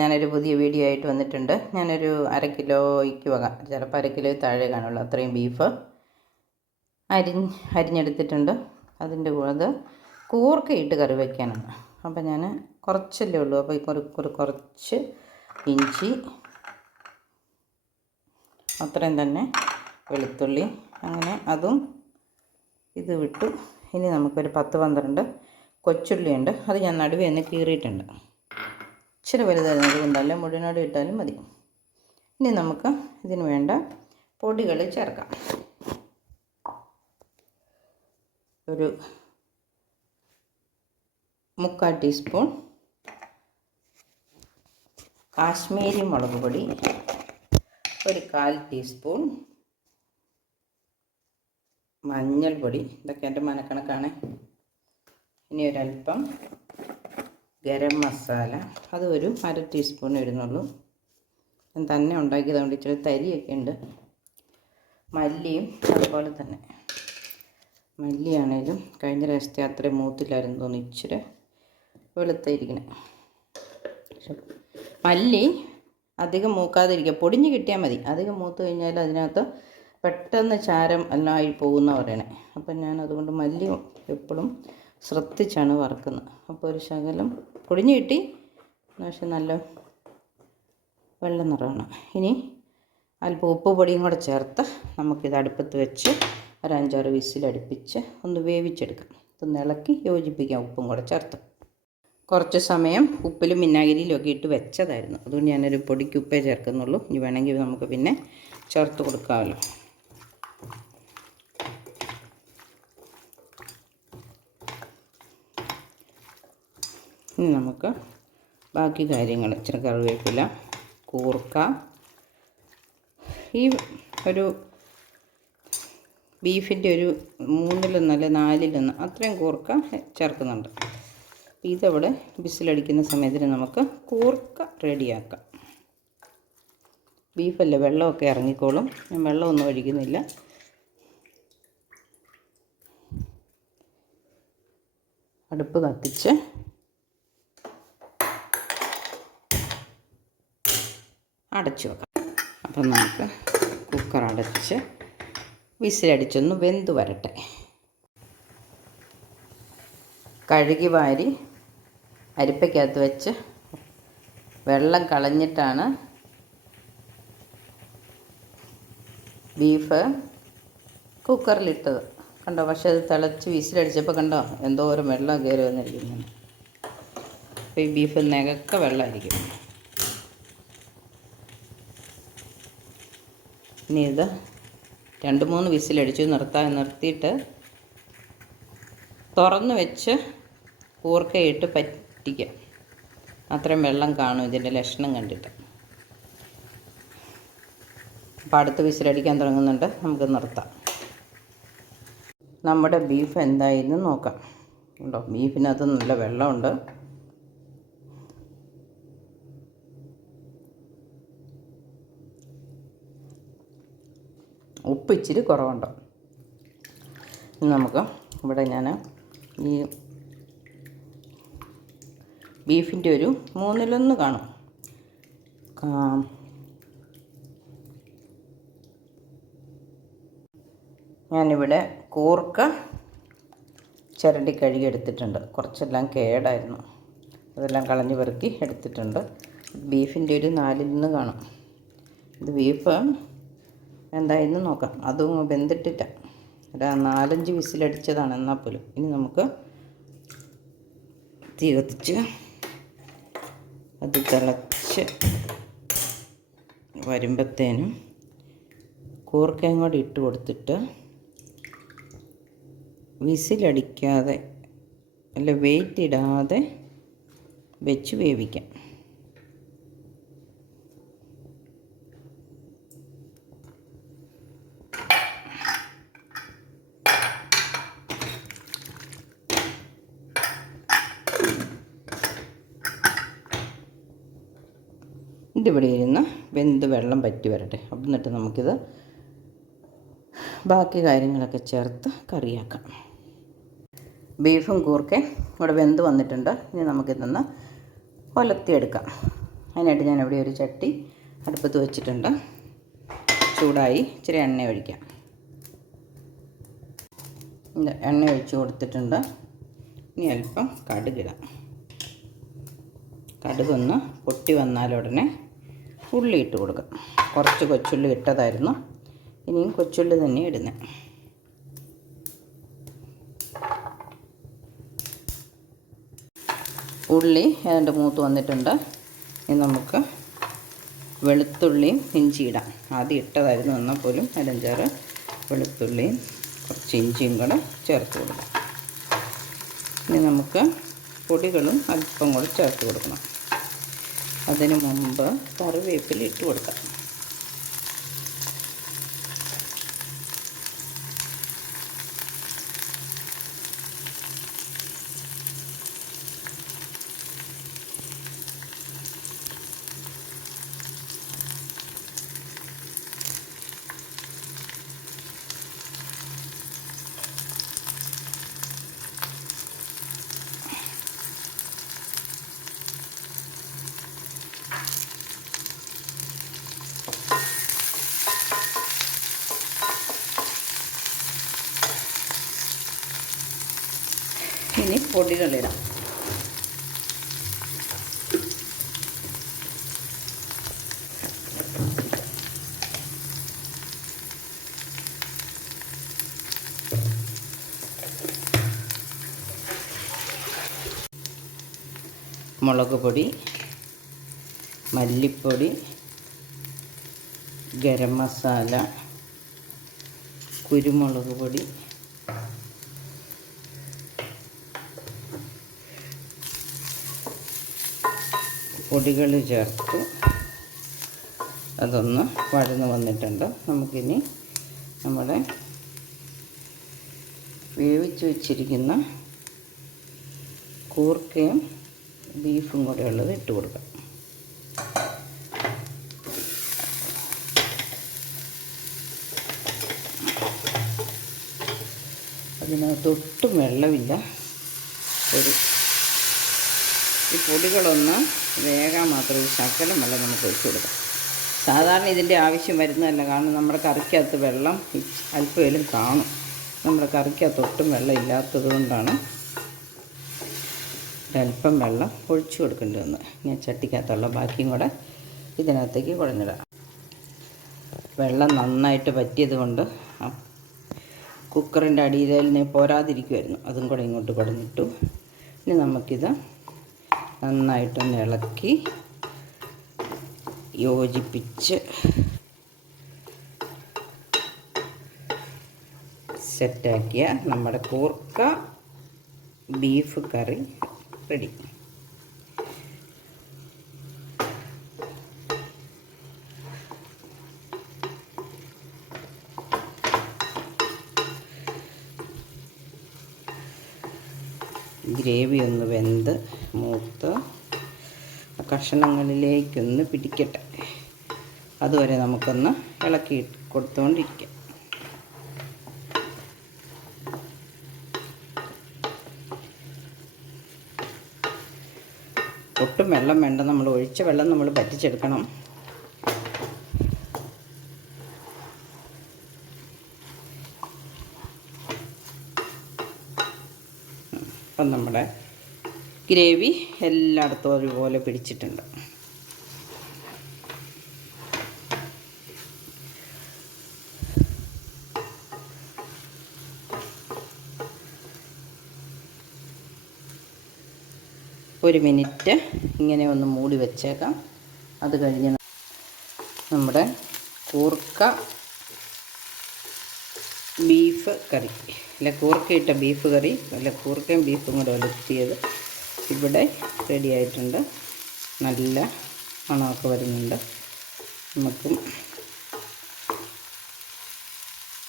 ഞാനൊരു പുതിയ വീഡിയോ ആയിട്ട് വന്നിട്ടുണ്ട്. ഞാനൊരു അര കിലോയ്ക്ക് വക ചിലപ്പോൾ അര കിലോ താഴെ കാണുള്ളൂ. അത്രയും ബീഫ് അരിഞ്ഞ് അരിഞ്ഞെടുത്തിട്ടുണ്ട്. അതിന്റെ കൂടെ കൂർക്കയിട്ട് കറി വയ്ക്കാനാണ് അപ്പോൾ ഞാൻ കുറച്ചല്ലേ ഉള്ളൂ. അപ്പോൾ കുറ കുറച്ച് ഇഞ്ചി അത്രയും തന്നെ വെളുത്തുള്ളി അങ്ങനെ അതും ഇത് വിട്ടു. ഇനി നമുക്കൊരു പത്ത് പന്ത്രണ്ട് കൊച്ചുള്ളിയുണ്ട്. അത് ഞാൻ നടുവേ കീറിയിട്ടുണ്ട്. ഇച്ചിരി വലുതായിരുന്നു. അതുകൊണ്ടല്ല മുഴുവനോട് ഇട്ടാലും മതി. ഇനി നമുക്ക് ഇതിന് വേണ്ട പൊടികൾ ചേർക്കാം. ഒരു മുക്കാൽ ടീസ്പൂൺ കാശ്മീരി മുളക് പൊടി ഒരു കാൽ ടീസ്പൂൺ മഞ്ഞൾപ്പൊടി. ഇതൊക്കെ എന്റെ മനക്കണക്കാണ്. ഇനി ഒരല്പം ഗരം മസാല അത് ഒരു അര ടീസ്പൂൺ ഇടുന്നുള്ളൂ. ഞാൻ തന്നെ ഉണ്ടാക്കിയതുകൊണ്ട് ഇച്ചിരി തരിയൊക്കെ ഉണ്ട്. മല്ലിയും അതുപോലെ തന്നെ. മല്ലിയാണേലും കഴിഞ്ഞ പ്രാവശ്യത്തെ അത്രയും മൂത്തില്ലായിരുന്നു തോന്നി ഇച്ചിരി വെളുത്തായിരിക്കണേ. മല്ലി അധികം മൂക്കാതിരിക്കുക. പൊടിഞ്ഞ് കിട്ടിയാൽ മതി. അധികം മൂത്ത് കഴിഞ്ഞാൽ അതിനകത്ത് പെട്ടെന്ന് ചാരം എല്ലാം ആയി പോകുന്ന പറയണേ. അപ്പം ഞാൻ അതുകൊണ്ട് മല്ലി എപ്പോഴും ശ്രദ്ധിച്ചാണ് വറക്കുന്നത്. അപ്പോൾ ഒരു ശകലം പൊടിഞ്ഞ് കിട്ടി. പക്ഷെ നല്ല വെള്ളം നിറമാണ് ഇനി അല്പം ഉപ്പ് പൊടിയും കൂടെ ചേർത്ത് നമുക്കിത് അടുപ്പത്ത് വെച്ച് ഒരു അഞ്ചാറ് വിസിലടുപ്പിച്ച് ഒന്ന് വേവിച്ചെടുക്കാം. ഒന്ന് ഇളക്കി യോജിപ്പിക്കാം ഉപ്പും കൂടെ ചേർത്ത്. കുറച്ച് സമയം ഉപ്പിലും വിനാഗിരിയിലും ഒക്കെ ഇട്ട് വെച്ചതായിരുന്നു. അതുകൊണ്ട് ഞാനൊരു പൊടിക്ക് ഉപ്പേ ചേർക്കുന്നുള്ളൂ. ഇനി വേണമെങ്കിൽ നമുക്ക് പിന്നെ ചേർത്ത് കൊടുക്കാമല്ലോ. ഇനി നമുക്ക് ബാക്കി കാര്യങ്ങൾ ഇച്ചിരി കറിവേപ്പില കൂർക്ക ഈ ഒരു ബീഫിന്റെ ഒരു മൂന്നിലൊന്ന് അല്ലെ നാലിലൊന്ന് അത്രയും കൂർക്ക ചേർക്കുന്നുണ്ട്. ഇതവിടെ ബിസിലടിക്കുന്ന സമയത്തിന് നമുക്ക് കൂർക്ക റെഡിയാക്കാം. ബീഫല്ല വെള്ളമൊക്കെ ഇറങ്ങിക്കോളും. ഞാൻ വെള്ളമൊന്നും ഒഴിക്കുന്നില്ല. അടുപ്പ് കത്തിച്ച് അടച്ചു വെക്കാം. അപ്പം നമുക്ക് കുക്കർ അടച്ച് വിസിലടിച്ചൊന്ന് വെന്ത് വരട്ടെ. കഴുകി വാരി അരിപ്പയ്ക്കകത്ത് വെച്ച് വെള്ളം കളഞ്ഞിട്ടാണ് ബീഫ് കുക്കറിലിട്ടത് കണ്ടോ? പക്ഷെ അത് തിളച്ച് വിസിലടിച്ചപ്പോൾ കണ്ടോ? എന്തോരം വെള്ളം കയറി വന്നിരിക്കുന്നു. അപ്പോൾ ഈ ബീഫ് നികക്ക വെള്ളമായിരിക്കും. ഇനി ഇത് രണ്ട് മൂന്ന് വിസിലടിച്ച് നിർത്താൻ നിർത്തിയിട്ട് തുറന്ന് വെച്ച് കൂർക്കയിട്ട് പറ്റിക്കുക അത്രയും വെള്ളം കാണും ഇതിന്റെ ലക്ഷണം കണ്ടിട്ട്. അപ്പോൾ അടുത്ത് വിസിലടിക്കാൻ തുടങ്ങുന്നുണ്ട്. നമുക്ക് നിർത്താം. നമ്മുടെ ബീഫ് എന്തായിരുന്നു നോക്കാം. ഉണ്ടോ? ബീഫിനകത്ത് നല്ല വെള്ളമുണ്ട്. ഉപ്പ് ഇച്ചിരി കുറവുണ്ട് നമുക്ക് ഇവിടെ ഞാൻ ഈ ബീഫിന്റെ ഒരു മൂന്നിലൊന്ന് കാണും. ഞാനിവിടെ കൂർക്ക ചിരണ്ടി കഴുകി എടുത്തിട്ടുണ്ട്. കുറച്ചെല്ലാം കേടായിരുന്നു. അതെല്ലാം കളഞ്ഞ് പെറുക്കി എടുത്തിട്ടുണ്ട്. ബീഫിന്റെ ഒരു നാലിൽ നിന്ന് കാണും. ഇത് ബീഫ് എന്തായിരുന്നു നോക്കാം. അതും വെന്തിട്ടില്ല ഒരു നാലഞ്ച് വിസിലടിച്ചതാണ്. എന്നാൽ പോലും ഇനി നമുക്ക് തീ കത്തിച്ച് അത് തിളച്ച് വരുമ്പത്തേനും കൂർക്കയും കൂടി ഇട്ട് കൊടുത്തിട്ട് വിസിലടിക്കാതെ അല്ല വെയിറ്റ് ഇടാതെ വെച്ച് വേവിക്കാം. ഇതിവിടെ ഇരുന്ന് വെന്ത് വെള്ളം പറ്റി വരട്ടെ. അപ്പം എന്നിട്ട് നമുക്കിത് ബാക്കി കാര്യങ്ങളൊക്കെ ചേർത്ത് കറിയാക്കാം. ബീഫും കൂർക്കെ ഇവിടെ വെന്ത് വന്നിട്ടുണ്ട്. ഇനി നമുക്കിതൊന്ന് ഒലത്തിയെടുക്കാം. അതിനായിട്ട് ഞാൻ ഇവിടെ ഒരു ചട്ടി അടുപ്പത്ത് വെച്ചിട്ടുണ്ട്. ചൂടായി ഇച്ചിരി എണ്ണ ഒഴിക്കാം. എണ്ണ ഒഴിച്ച് കൊടുത്തിട്ടുണ്ട്. ഇനി അല്പം കടുകിടാം. കടുകൊന്ന് പൊട്ടി വന്നാലുടനെ ഉള്ളി ഇട്ട് കൊടുക്കാം. കുറച്ച് കൊച്ചുള്ളി ഇട്ടതായിരുന്നു. ഇനിയും കൊച്ചുള്ളി തന്നെ ഇടുന്നത് ഉള്ളി ഏതാണ്ട് മൂത്ത് വന്നിട്ടുണ്ട്. ഇനി നമുക്ക് വെളുത്തുള്ളിയും ഇഞ്ചി ഇടാം. ആദ്യം ഇട്ടതായിരുന്നു. എന്നാൽ പോലും അരഞ്ചാറ് വെളുത്തുള്ളിയും കുറച്ച് ഇഞ്ചിയും കൂടെ ചേർത്ത് കൊടുക്കാം. ഇനി നമുക്ക് പൊടികളും അല്പം കൂടെ ചേർത്ത് കൊടുക്കണം. അതിന് മുമ്പ് കറിവേപ്പില ഇട്ട് കൊടുക്കാം. ഇനി പൊടികളിടാം മുളക് പൊടി മല്ലിപ്പൊടി ഗരം മസാല കുരുമുളക് പൊടി പൊടികൾ ചേർത്തു അതൊന്ന് വഴന്ന് വന്നിട്ടുണ്ട്. നമുക്കിനി നമ്മുടെ വേവിച്ച് വെച്ചിരിക്കുന്ന കൂർക്കയും ബീഫും കൂടെ ഉള്ളത് ഇട്ട് കൊടുക്കാം. അതിനകത്തൊട്ടും വെള്ളമില്ല. ഒരു ഈ പൊടികളൊന്ന് വേഗം മാത്രം ഒരു ശകലം വെള്ളം നമുക്ക് ഒഴിച്ചു കൊടുക്കാം. സാധാരണ ഇതിന്റെ ആവശ്യം വരുന്നതല്ല കാരണം നമ്മുടെ കറിക്കകത്ത് വെള്ളം അല്പമേലും കാണും. നമ്മുടെ കറിക്കകത്ത് ഒട്ടും വെള്ളം ഇല്ലാത്തത് കൊണ്ടാണ് ഒരല്പം വെള്ളം ഒഴിച്ചു കൊടുക്കേണ്ടി വന്ന് ഞാൻ ചട്ടിക്കകത്തുള്ള ബാക്കിയും കൂടെ ഇതിനകത്തേക്ക് കുഴഞ്ഞിടാം. വെള്ളം നന്നായിട്ട് പറ്റിയത് കൊണ്ട് കുക്കറിന്റെ നിന്ന് പോരാതിരിക്കുമായിരുന്നു അതും കൂടെ ഇങ്ങോട്ട് കുടഞ്ഞിട്ടു ഇനി നമുക്കിത് നന്നായിട്ടൊന്ന് ഇളക്കി യോജിപ്പിച്ച് സെറ്റാക്കിയ നമ്മുടെ കൂർക്ക ബീഫ് കറി റെഡി. ഗ്രേവി ഒന്ന് വെന്ത് മൂത്ത് കഷണങ്ങളിലേക്കൊന്ന് പിടിക്കട്ടെ. അതുവരെ നമുക്കൊന്ന് ഇളക്കി കൊടുത്തുകൊണ്ടിരിക്കാം ഒട്ടും വെള്ളം വേണ്ട. നമ്മൾ ഒഴിച്ച വെള്ളം നമ്മൾ പറ്റിച്ചെടുക്കണം അപ്പം നമ്മുടെ ഗ്രേവി എല്ലായിടത്തും ഒരുപോലെ പിടിച്ചിട്ടുണ്ട്. ഒരു മിനിറ്റ് ഇങ്ങനെ ഒന്ന് മൂടി വെച്ചേക്കാം. അത് കഴിഞ്ഞ് നമ്മുടെ കൂർക്ക ബീഫ് കറി. അല്ല കൂർക്കയിട്ട ബീഫ് കറി. അല്ല കൂർക്കയും ബീഫും കൂടെ ഒലത്തിയത്. ഇവിടെ റെഡി ആയിട്ടുണ്ട്. നല്ല മണമൊക്കെ വരുന്നുണ്ട്. നമുക്കും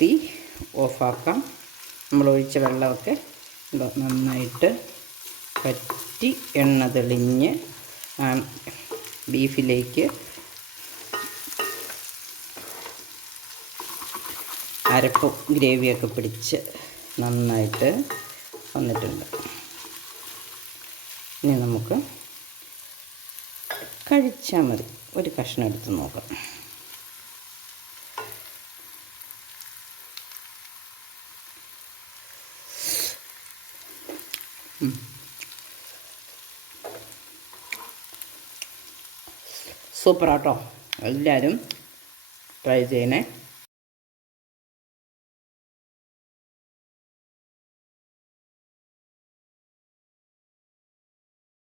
തീ ഓഫാക്കാം. നമ്മൾ ഒഴിച്ച വെള്ളമൊക്കെ നന്നായിട്ട് പറ്റി എണ്ണ തെളിഞ്ഞ് ബീഫിലേക്ക് അരപ്പും ഗ്രേവിയൊക്കെ പിടിച്ച് നന്നായിട്ട് വന്നിട്ടുണ്ട്. ഇനി നമുക്ക് കഴിച്ചാൽ മതി. ഒരു കഷ്ണം എടുത്ത് നോക്കാം. സൂപ്പറാട്ടോ. എല്ലാവരും ട്രൈ ചെയ്യണേ.